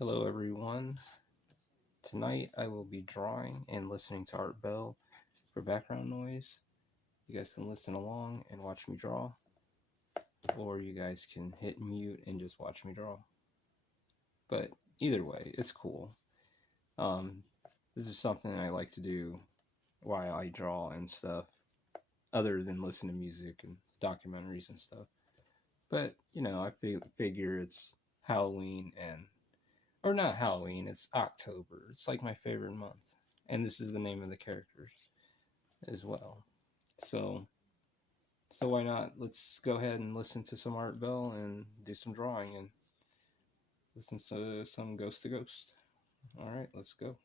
Hello, everyone. Tonight I will be drawing and listening to Art Bell for background noise. You guys can listen along and watch me draw, or you guys can hit mute and just watch me draw. But either way, it's cool. This is something I like to do while I draw and stuff, other than listen to music and documentaries and stuff. But, I figure it's Halloween or not Halloween, it's October. It's like my favorite month. And this is the name of the characters as well. So why not? Let's go ahead and listen to some Art Bell and do some drawing and listen to some Ghost to Ghost. All right, let's go.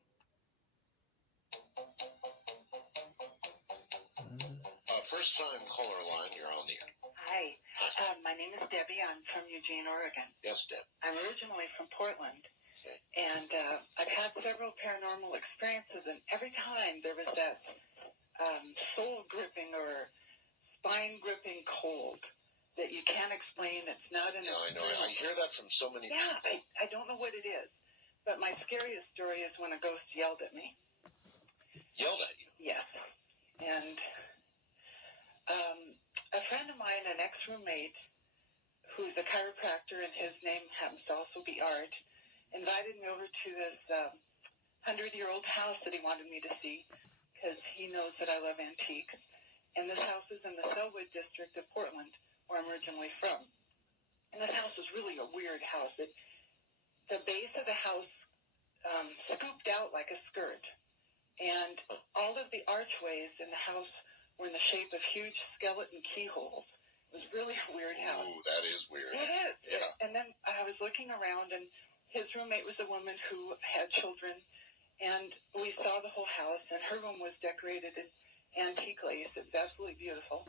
First time caller line, you're on the air. Hi, my name is Debbie. I'm from Eugene, Oregon. Yes, Deb. I'm originally from Portland, Okay. and I've had several paranormal experiences, and every time there was that soul-gripping or spine-gripping cold that you can't explain. It's not an I know. I hear that from so many people. I don't know what it is, but my scariest story is when a ghost yelled at me. Yelled at you? Yes, and a friend of mine, an ex-roommate, who's a chiropractor, and his name happens to also be Art, invited me over to this 100-year-old house that he wanted me to see because he knows that I love antiques. And this house is in the Selwood district of Portland, where I'm originally from. And this house is really a weird house. The base of the house scooped out like a skirt. And all of the archways in the house were in the shape of huge skeleton keyholes. It was really a weird house. Ooh, that is weird. It is. Yeah. And then I was looking around, and his roommate was a woman who had children, and we saw the whole house, and her room was decorated in antique lace. It was absolutely beautiful.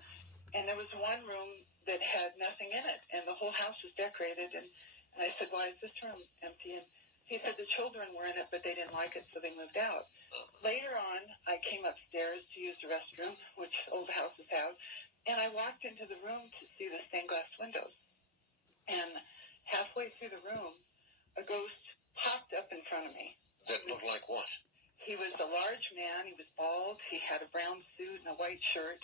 And there was one room that had nothing in it, and the whole house was decorated. And I said, why is this room empty? And he said the children were in it, but they didn't like it, so they moved out. Later on, I came upstairs to use the restroom, which old houses have, and I walked into the room to see the stained glass windows. And halfway through the room, a ghost popped up in front of me. That looked like what? He was a large man. He was bald. He had a brown suit and a white shirt.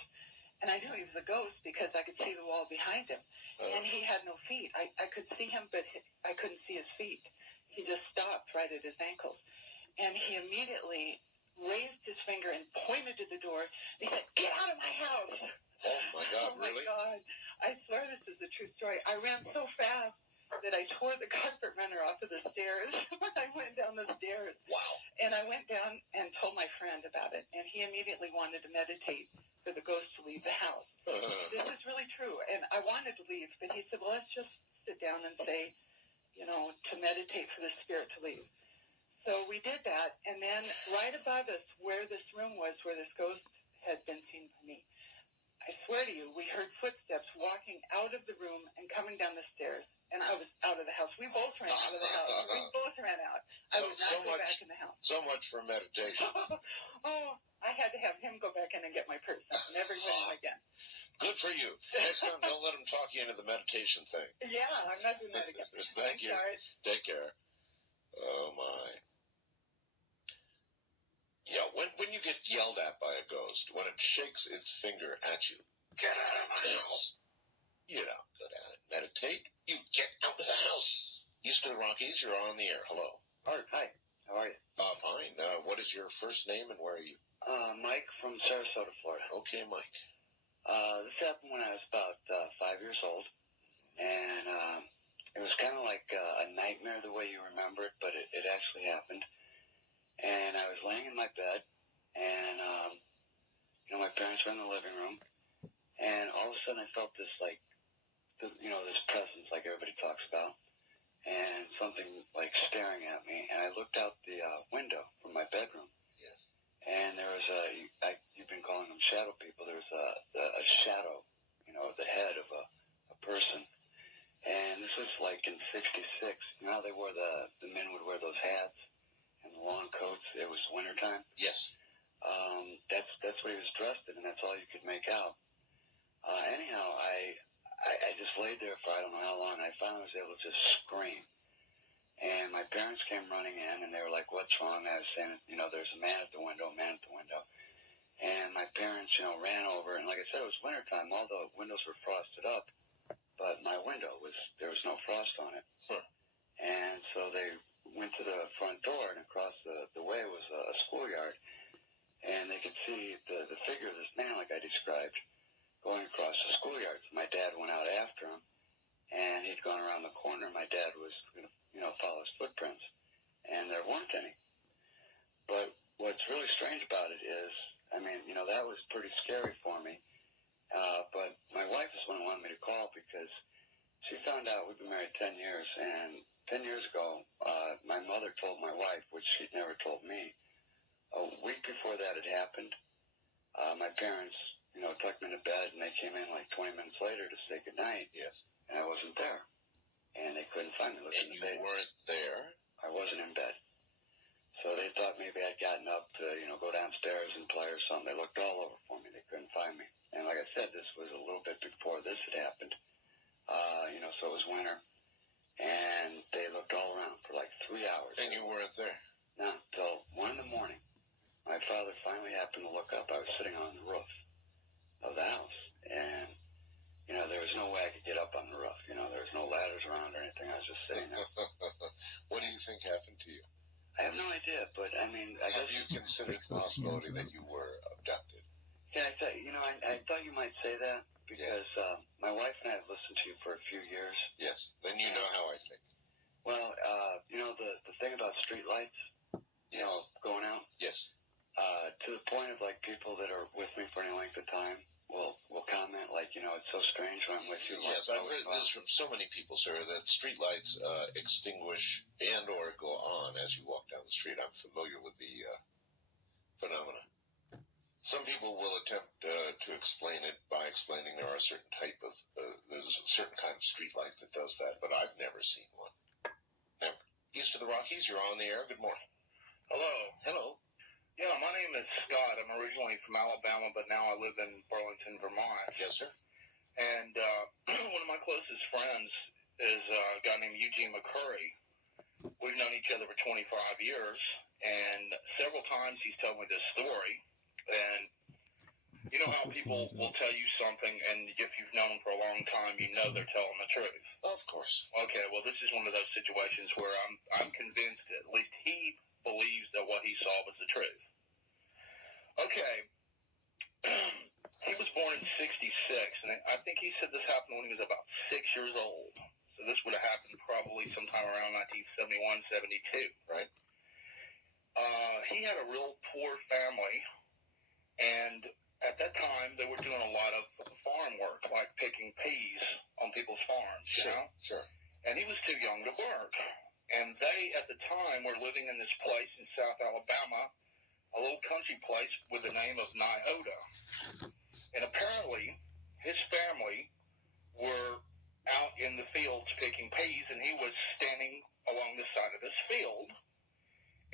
And I knew he was a ghost because I could see the wall behind him. And he had no feet. I could see him, but I couldn't see his feet. He just stopped right at his ankles. And he immediately raised his finger and pointed to the door. And he said, get out of my house. Oh, my God, really? Oh, my God. I swear this is a true story. I ran so fast that I tore the carpet runner off of the stairs when I went down the stairs. Wow. And I went down and told my friend about it. And he immediately wanted to meditate for the ghost to leave the house. This is really true. And I wanted to leave, but he said, well, let's just sit down and say, to meditate for the spirit to leave. So we did that, and then right above us, where this room was, where this ghost had been seen by me, I swear to you, we heard footsteps walking out of the room and coming down the stairs, and I was out of the house. We both ran out of the house. We both ran out. I would not go back in the house. So much for meditation. I had to have him go back in and get my purse and never went in again. Good for you. Next time, don't let him talk you into the meditation thing. Yeah, I'm not doing that again. Thank you. Sorry. Take care. Oh, my. Yeah, when you get yelled at by a ghost, when it shakes its finger at you, get out of my house. You're not good at it. Meditate. You get out of the house. Houston Rockies, you're on the air. Hello. Art, hi. How are you? Fine. What is your first name and where are you? Mike from Sarasota, Florida. Okay, Mike. This happened when I was about 5 years old, and it was kind of like a nightmare the way you remember it, but it actually happened. And I was laying in my bed, and my parents were in the living room, and all of a sudden I felt this this presence like everybody talks about, and something like staring at me, and I looked out the window from my bedroom. Yes. And there was you've been calling them shadow people. There was a shadow, the head of a person. And this was like in '66. You know how they wore the men would wear those hats and the long coats. It was wintertime. Yes. That's what he was dressed in, and that's all you could make out. Anyhow, I just laid there for I don't know how long. I finally was able to just scream. And my parents came running in, and they were like, what's wrong? I was saying, you know, there's a man at the window, a man at the window. And my parents, you know, ran over, and like I said, it was wintertime. All the windows were frosted up, but my window there was no frost on it. Huh. And so they went to the front door, and across the way was a schoolyard. And they could see the figure of this man, like I described, going across the schoolyard. So my dad went out after him, and he'd gone around the corner. My dad was going to, you know, follow his footprints, and there weren't any. But what's really strange about it is, I mean, you know, that was pretty scary for me. But my wife is the one who wanted me to call because she found out we've been married 10 years, and 10 years ago, my mother told my wife, which she'd never told me. A week before that had happened, my parents, you know, tucked me into bed, and they came in like 20 minutes later to say goodnight. Yes. And I wasn't there. And they couldn't find me. And you weren't there? I wasn't in bed. So they thought maybe I'd gotten up to, you know, go downstairs and play or something. They looked all over for me. They couldn't find me. And like I said, this was a little bit before this had happened. You know, so it was winter. And they looked all around for like 3 hours. And you weren't there? No, till 1 in the morning. My father finally happened to look up. I was sitting on the roof of the house. And, you know, there was no way I could get up on the roof. You know, there was no ladders around or anything. I was just sitting there. What do you think happened to you? I have no idea, but I mean, I Have guess... you considered the possibility that you were abducted? Yeah, I thought you might say that because my wife and I have listened to you for a few years. Yes. Then you know how I think. Well, you know, the thing about street lights, you know, going out? Yes. To the point of, like, people that are with me for any length of time will comment, like, you know, it's so strange when I'm with you. Yes, I've heard this from so many people, sir, that streetlights extinguish and or go on as you walk down the street. I'm familiar with the phenomena. Some people will attempt to explain it by explaining there are a certain type of, there's a certain kind of streetlight that does that, but I've never seen one. Never. East of the Rockies, you're on the air. Good morning. Hello. Hello. Yeah, my name is Scott. I'm originally from Alabama, but now I live in Burlington, Vermont. Yes, sir. And one of my closest friends is a guy named Eugene McCurry. We've known each other for 25 years, and several times he's told me this story. And you know how people will tell you something, and if you've known them for a long time, you know they're telling the truth. Of course. Okay, well, this is one of those situations where I'm convinced that at least he believes that what he saw was the truth. Okay. He was born in 66, and I think he said this happened when he was about 6 years old. So this would have happened probably sometime around 1971, 72. Right. He had a real poor family, and at that time they were doing a lot of farm work, like picking peas on people's farms, you know? Sure. And he was too young to work. And they, at the time, were living in this place in South Alabama, a little country place with the name of Nyota. And apparently, his family were out in the fields picking peas, and he was standing along the side of this field,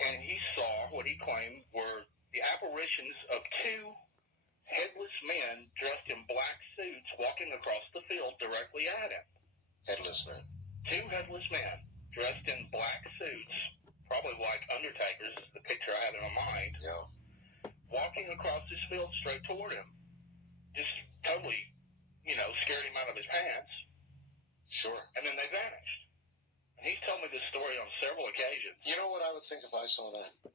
and he saw what he claimed were the apparitions of two headless men dressed in black suits walking across the field directly at him. Headless man. Two headless men dressed in black suits, probably like undertakers, is the picture I have in my mind, Yeah. walking across this field straight toward him. Just totally, you know, scared him out of his pants. Sure. And then they vanished. And he's told me this story on several occasions. You know what I would think if I saw that?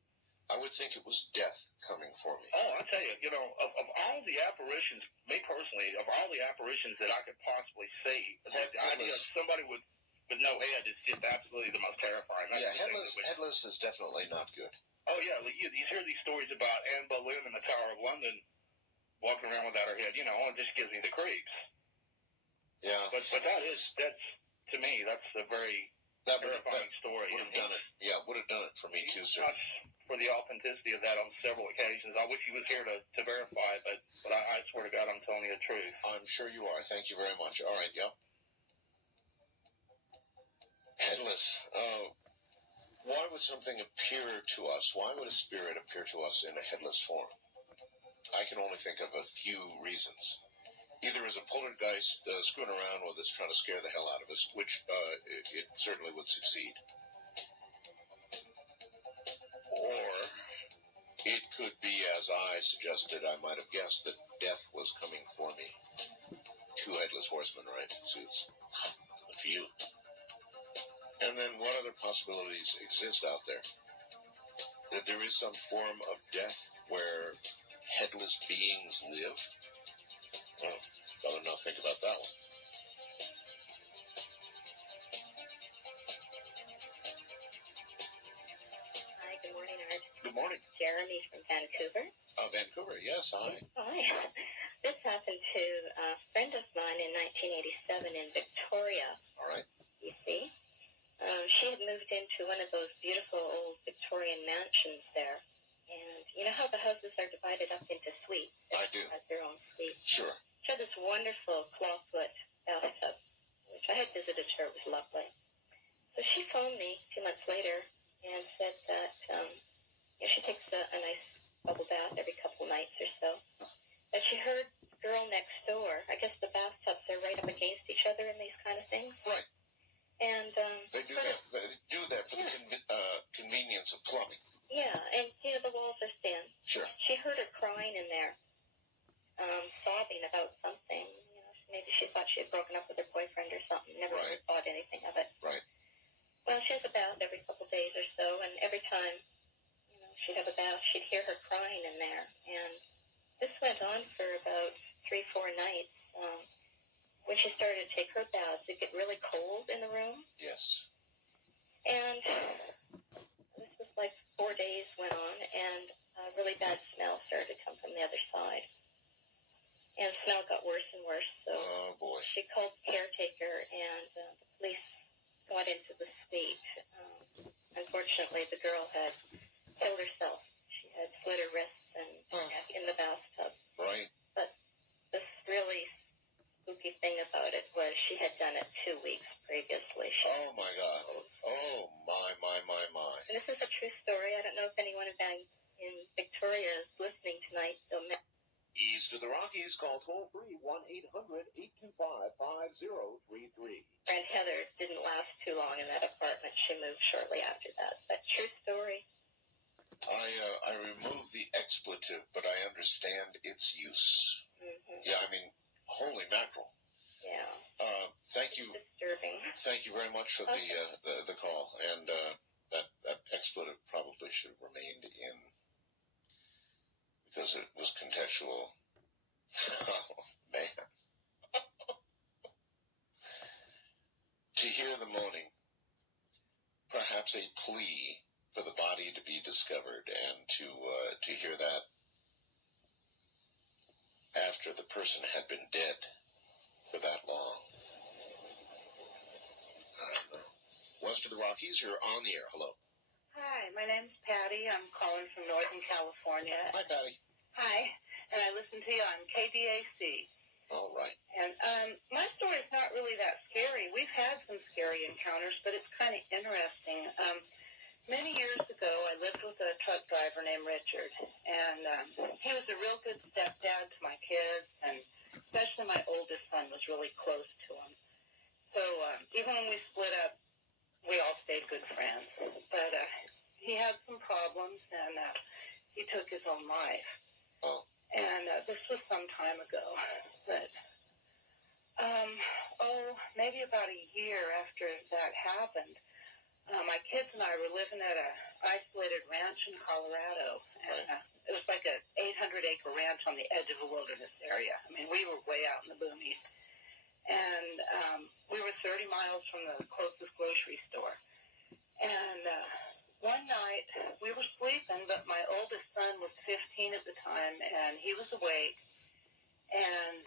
I would think it was death coming for me. Oh, I tell you, of all the apparitions, me personally, of all the apparitions that I could possibly see, the idea of somebody with no head is just absolutely the most terrifying. That's headless is definitely not good. Oh, yeah, you hear these stories about Anne Boleyn in the Tower of London walking around without her head, you know, it just gives me the creeps. Yeah. But that's to me, that's a very terrifying story. Would have done it. Yeah, would have done it for me too, sir. For the authenticity of that on several occasions. I wish he was here to verify, but I swear to God, I'm telling you the truth. I'm sure you are. Thank you very much. All right, yeah. Headless. Why would something appear to us? Why would a spirit appear to us in a headless form? I can only think of a few reasons. Either as a poltergeist screwing around with us, trying to scare the hell out of us, which it certainly would succeed. It could be, as I suggested, I might have guessed that death was coming for me. 2 headless horsemen, right? Suits. A few. And then what other possibilities exist out there? That there is some form of death where headless beings live? Well, rather not think about that one. Hi, good morning, Art. Good morning. Jeremy from Vancouver. Vancouver, yes, hi. Hi. This happened to a friend of mine in 1987 in Victoria, All right. BC. She had moved into one of those beautiful old Victorian mansions there. And you know how the houses are divided up into suites? I do. Has their own suite. Sure. She had this wonderful clawfoot bathtub, which I had visited her. It was lovely. So she phoned me 2 months later and said that she takes a nice bubble bath every couple nights or so. That she heard the girl next door. I guess the bathtubs are right up against each other in these kind of things. Right. And They do that. They do that for the convenience of plumbing. yeah, and the walls are thin. Sure. She heard her crying in there, sobbing about something. Maybe she thought she had broken up with her boyfriend or something. Never Right. really thought anything of it. Right. Well, she has a bath every couple days or so, and every time, she'd have a bath, she'd hear her crying in there. And this went on for about 3-4 nights. When she started to take her baths, it'd get really cold in the room. Yes. And this was like 4 days went on, and a really bad smell started to come from the other side. And the smell got worse and worse, so Oh, boy. she called the caretaker, and the police got into the suite. Unfortunately, the girl had killed herself. She had slit her wrists and neck in the bathtub. Right. But this really spooky thing about it was she had done it 2 weeks previously. Oh, my God. Oh, my. And this is a true story. I don't know if anyone in Victoria is listening tonight. So East of the Rockies, call toll-free 1-800-825-5033. friend Heather didn't last too long in that apartment. She moved shortly after that. But true story. I removed the expletive, but I understand its use. Mm-hmm. Yeah, I mean, holy mackerel. Yeah. Thank you. Disturbing. Thank you very much for the call. And that expletive probably should have remained in because it was contextual. Oh, man. To hear the moaning, perhaps a plea for the body to be discovered, and to hear that after the person had been dead for that long. West of the Rockies, you're on the air. Hello. Hi, my name's Patty. I'm calling from Northern California. Hi, Patty. Hi, and I listen to you on KDAC. All right. And my story's not really that scary. We've had some scary encounters, but it's kind of interesting. Many years ago, I lived with a truck driver named Richard, and he was a real good stepdad to my kids, and especially my oldest son was really close to him. So even when we split up, we all stayed good friends. But he had some problems, and he took his own life. Oh. And this was some time ago. But, maybe about a year after that happened, my kids and I were living at an isolated ranch in Colorado. And it was like an 800-acre ranch on the edge of a wilderness area. I mean, we were way out in the boonies. And we were 30 miles from the closest grocery store. And one night, we were sleeping, but my oldest son was 15 at the time, and he was awake. And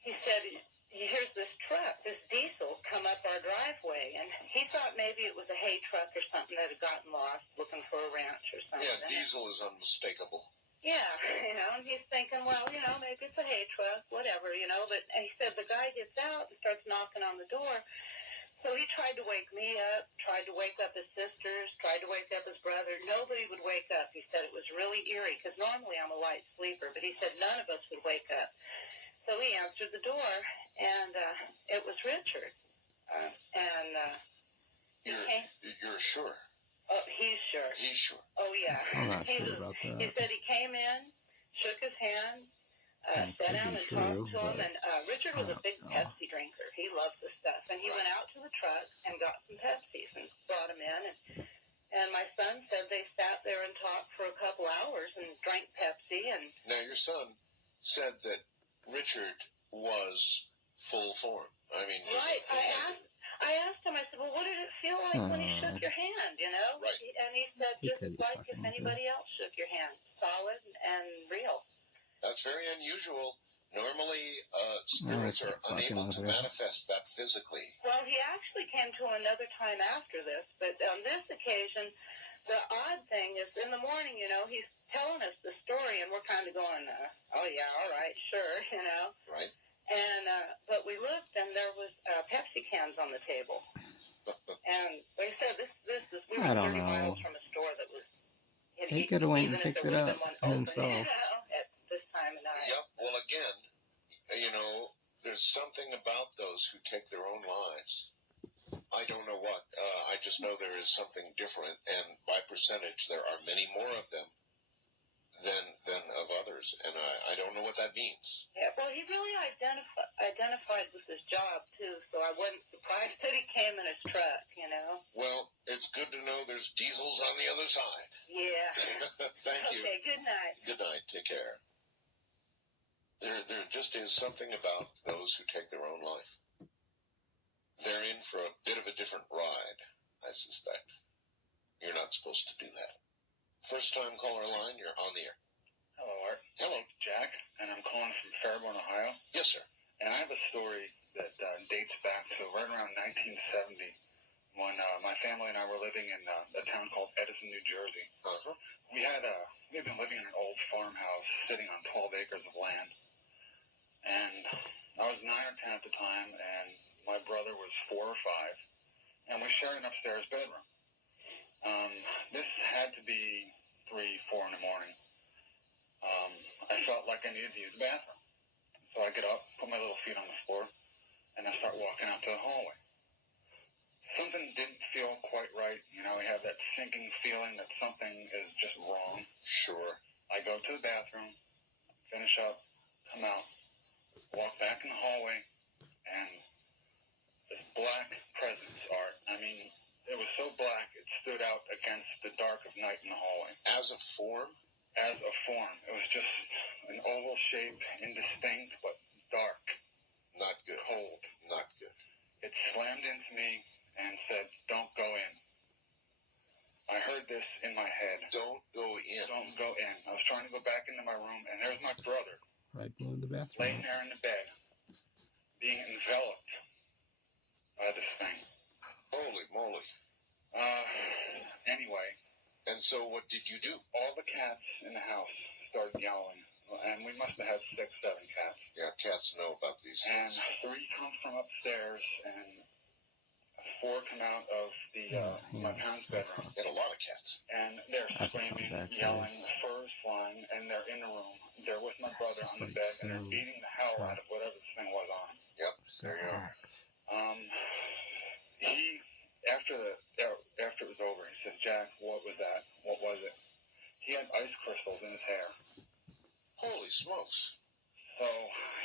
he said, here's this truck, this diesel, come up our driveway. And he thought maybe it was a hay truck or something that had gotten lost looking for a ranch or something. Yeah, diesel is unmistakable. Yeah, and he's thinking, well, maybe it's a hay truck, whatever, but and he said the guy gets out and starts knocking on the door. So he tried to wake me up, tried to wake up his sisters, tried to wake up his brother. Nobody would wake up. He said it was really eerie, because normally I'm a light sleeper, but he said none of us would wake up. So he answered the door, and it was Richard. You're sure? He's sure. He's sure. Oh, yeah. I'm not sure about He that. said he came in, shook his hand, It sat could down be and true, talked to him. but And Richard was I a big don't know. Pepsi drinker. He loved the stuff. And he went out to the truck and got some Pepsis and brought them in. And my son said they sat there and talked for a couple hours and drank Pepsi. And Now, your son said that Richard was full form. I mean, right. I asked him, I said, well, what did it feel like when he shook your hand, you know? Right. And he said, He just could be like if fucking with you. anybody else shook your hand. Solid and real. that's very unusual. Normally, That's spirits are fucking unable to with you. manifest that physically. Well, he actually came to another time after this, but on this occasion, the odd thing is in the morning, you know, he's telling us the story, and we're kind of going, oh, yeah, all right, sure, you know. Right. And but we looked, and there was Pepsi cans on the table. And like I said, this is we were I don't 30 miles know. from a store that was. He could have went and even if picked there it would've up been one open, himself. you know, at this time of night. Yep. Well, again, you know, there's something about those who take their own lives. I don't know what. I just know there is something different, and by percentage, there are many more of them than of others, and I don't know what that means. Yeah, well, he really identified with his job, too, so I wasn't surprised that he came in his truck, you know? Well, it's good to know there's diesels on the other side. Yeah. Thank you. Okay, good night. Good night. Take care. There just is something about those who take their own life. They're in for a bit of a different ride, I suspect. You're not supposed to do that. First time caller line, you're on the air. Hello, Art. Hello. It's Jack, and I'm calling from Fairborn, Ohio. Yes, sir. And I have a story that dates back to right around 1970 when my family and I were living in a town called Edison, New Jersey. Uh-huh. We've been living in an old farmhouse sitting on 12 acres of land. And I was 9 or 10 at the time, and my brother was 4 or 5, and we shared an upstairs bedroom. This had to be 3, 4 in the morning. I felt like I needed to use the bathroom. So I get up, put my little feet on the floor, and I start walking out to the hallway. Something didn't feel quite right. You know, I have that sinking feeling that something is just wrong. Sure. I go to the bathroom, finish up, come out, walk back in the hallway, and this black presence, Art. I mean, it was so black it stood out against the dark of night in the hallway. As a form? As a form. It was just an oval shape, indistinct, but dark. Not good. Cold. Not good. It slammed into me and said, don't go in. I heard this in my head. Don't go in. Don't go in. I was trying to go back into my room, and there's my brother Right below the bathroom. laying there in the bed, being enveloped by this thing. Holy moly. Anyway. And so what did you do? All the cats in the house started yowling, and we must have had 6, 7 cats. Yeah, cats know about these And things. 3 come from upstairs, and 4 come out of my parents' bedroom. You had a lot of cats. And they're I have to screaming, come back to yelling, this. the fur is flying, and they're in the room. They're with my brother It's on the like bed, and they're so beating the hell sharp. out of whatever this thing was on him. Yep. So There you are. axe. After it was over, he said, Jack, what was that? What was it? He had ice crystals in his hair. Holy smokes. So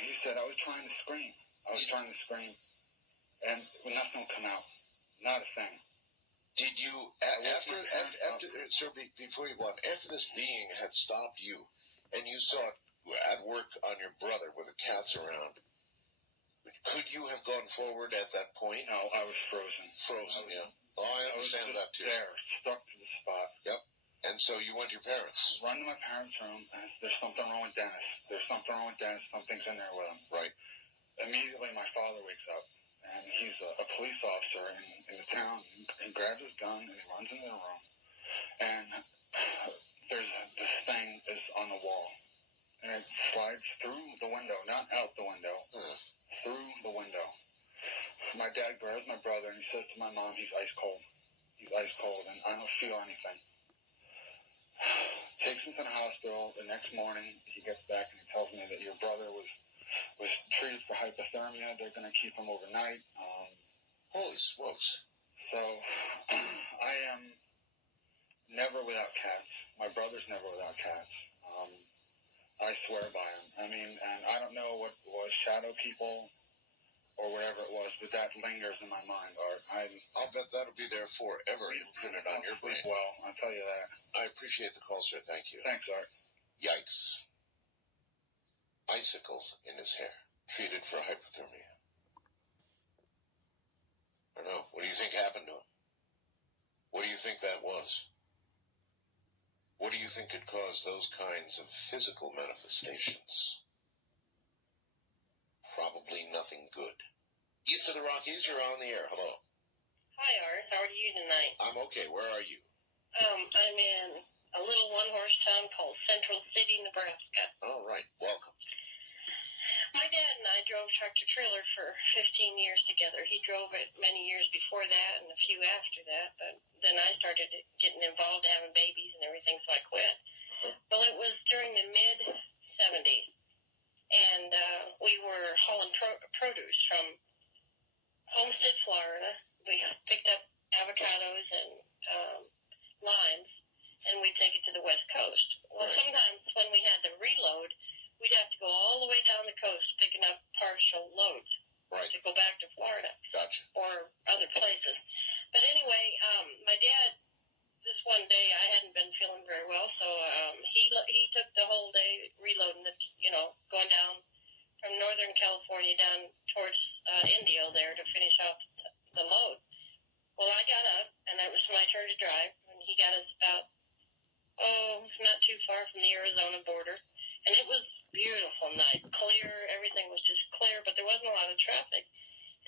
he said, I was trying to scream. And nothing would come out. Not a thing. Did you, sir, before you go on, after this being had stopped you, and you saw it at work on your brother with the cats around, could you have gone forward at that point? No, I was frozen. Frozen, yeah. Oh, I understand that too. There, stuck to the spot. Yep. And so you went to your parents. Run to my parents' room, and there's something wrong with Dennis. Something's in there with him. Right. Immediately, my father wakes up, and he's a police officer in the town. He grabs his gun, and he runs into the room. And this thing is on the wall. And it slides through the window, not out the window, through the window. My dad grabs my brother, and he says to my mom, he's ice cold. He's ice cold, and I don't feel anything. Takes him to the hospital. The next morning, he gets back, and he tells me that your brother was treated for hypothermia. They're going to keep him overnight. Holy smokes. So I am never without cats. My brother's never without cats. I swear by them. I mean, and I don't know what was shadow people or whatever it was, but that lingers in my mind, Art. I'll bet that'll be there forever imprinted on your brain. Well, I'll tell you that. I appreciate the call, sir. Thank you. Thanks, Art. Yikes. Icicles in his hair. Treated for hypothermia. I don't know. What do you think happened to him? What do you think that was? What do you think could cause those kinds of physical manifestations? Probably nothing good. East of the Rockies, you're on the air. Hello. Hi, Art. How are you tonight? I'm okay. Where are you? I'm in a little one-horse town called Central City, Nebraska. All right. Welcome. My dad and I drove tractor-trailer for 15 years together. He drove it many years before that and a few after that, but then I started getting involved, having babies and everything, so I quit. Well, it was during the mid-'70s, and we were hauling produce from Homestead, Florida. We picked up avocados and limes, and we'd take it to the West Coast. Well, Right. sometimes when we had to reload, we'd have to go all the way down the coast picking up partial loads Right. to go back to Florida Gotcha. or other places. But anyway, my dad, this one day, I hadn't been feeling very well, so he took the whole day reloading it, going down from Northern California down towards Indio there to finish off the load. Well, I got up, and it was my turn to drive, and he got us about, not too far from the Arizona border. And it was beautiful night, clear, everything was just clear, but there wasn't a lot of traffic.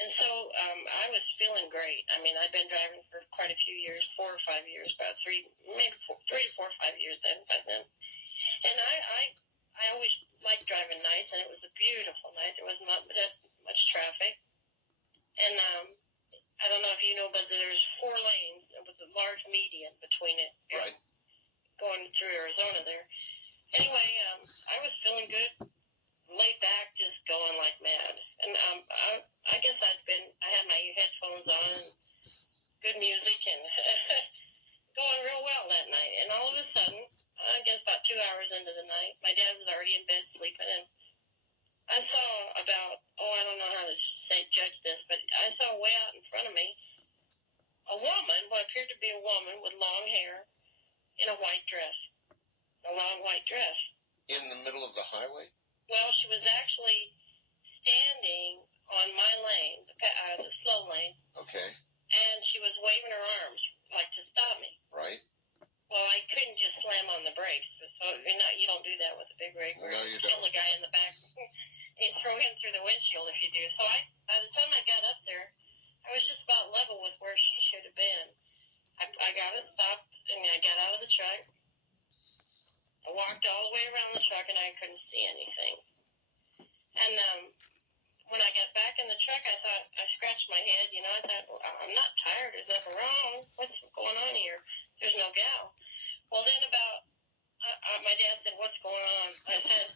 And so I was feeling great. I mean, I'd been driving for quite a few years, 4 or 5 years, about 3 to 4 or 5 years by then. And I always liked driving nights, and it was a beautiful night. There wasn't much traffic. And I don't know if you know, but there's 4 lanes. It was a large median between it. Right. Going through Arizona there. Anyway, I was feeling good, laid back, just going like mad. And I guess I had my headphones on, good music, and going real well that night. And all of a sudden, I guess about 2 hours into the night, my dad was already in bed sleeping, and I saw about, I don't know how to judge this, but I saw way out in front of me a woman, what appeared to be a woman with long hair in a white dress. A long white dress. In the middle of the highway? Well, she was actually standing on my lane, the slow lane, Okay. and she was waving her arms like to stop me. Right. Well, I couldn't just slam on the brakes, so you don't do that with a big rig. No, you kill don't. the guy in the back and throw him through the windshield if you do. So by the time I got up there, I was just about level with where she should have been. I got it stopped, and I got out of the truck. I walked all the way around the truck, and I couldn't see anything. And when I got back in the truck, I scratched my head. I thought, well, I'm not tired. There's nothing wrong. What's going on here? There's no gal. Well, then my dad said, what's going on? I said,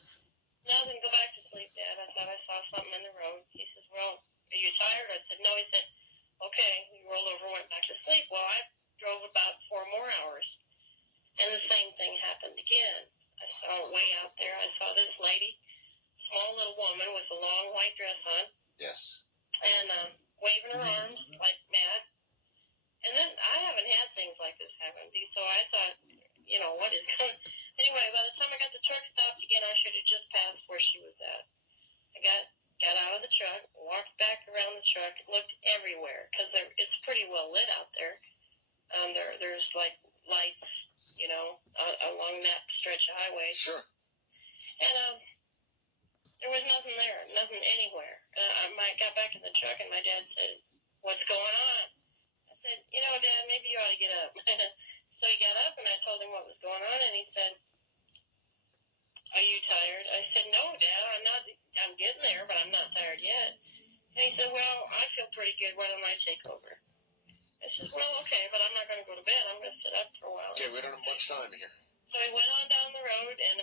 nothing. Go back to sleep, Dad. I thought I saw something in the road. He says, well, are you tired? I said, no. He said, okay. We rolled over, went back to sleep. Well, I drove about 4 more hours. And the same thing happened again. I saw it way out there. I saw this lady, small little woman with a long white dress on. Yes. And waving her arms like mad. And then I haven't had things like this happen. So I thought, what is going on? Anyway, by the time I got the truck stopped again, I should have just passed where she was at. I got out of the truck, walked back around the truck, looked everywhere, because it's pretty well lit out there. There's like lights, along that stretch of highway. Sure. And there was nothing there, nothing anywhere. I got back in the truck, and my dad said, what's going on? I said, Dad, maybe you ought to get up. So he got up, and I told him what was going on, and he said, are you tired? I said, no, Dad, I'm getting there, but I'm not tired yet. And he said, well, I feel pretty good. Why don't I take over? I said, well, okay, but I'm not going to go to bed. I'm going to sit up for a while. Okay, we don't have much time here. So he went on down the road, and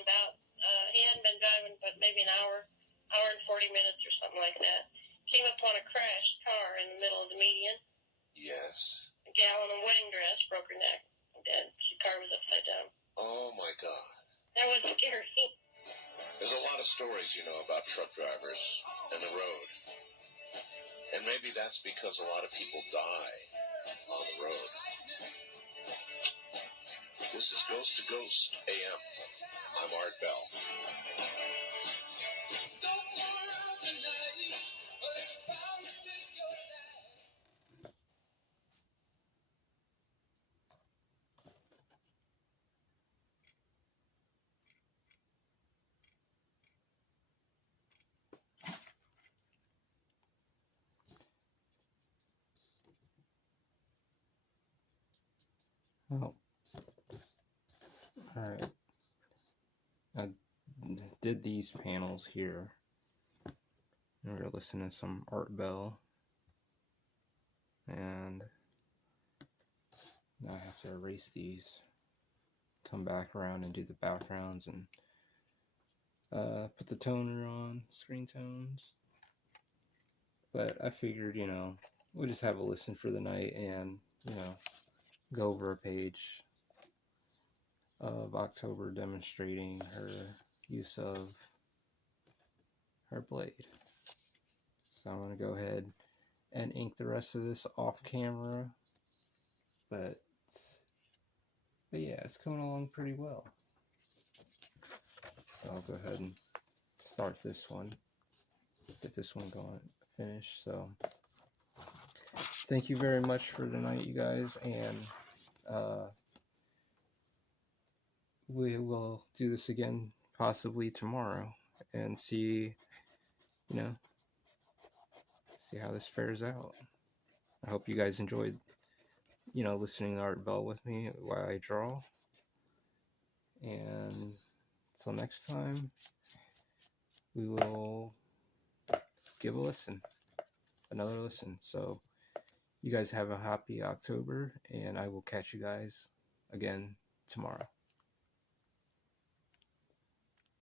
he hadn't been driving but maybe an hour and 40 minutes or something like that. Came upon a crashed car in the middle of the median. Yes. A gal in a wedding dress broke her neck. Dead. She the car was upside down. Oh my God. That was scary. There's a lot of stories, you know, about truck drivers and the road. And maybe that's because a lot of people die on the road. This is Ghost to Ghost AM. I'm Art Bell. Oh, alright. I did these panels here. And we're listening to some Art Bell. And now I have to erase these. Come back around and do the backgrounds and put the toner on, screen tones. But I figured, you know, we'll just have a listen for the night and, you know, go over a page of October demonstrating her use of her blade. So I'm going to go ahead and ink the rest of this off camera. But yeah, it's coming along pretty well. So I'll go ahead and start this one. Get this one going, finished. So thank you very much for tonight, you guys. And we will do this again possibly tomorrow and see, you know, see how this fares out. I hope you guys enjoyed, you know, listening to Art Bell with me while I draw. And until next time, we will give a listen, another listen. So you guys have a happy October, and I will catch you guys again tomorrow.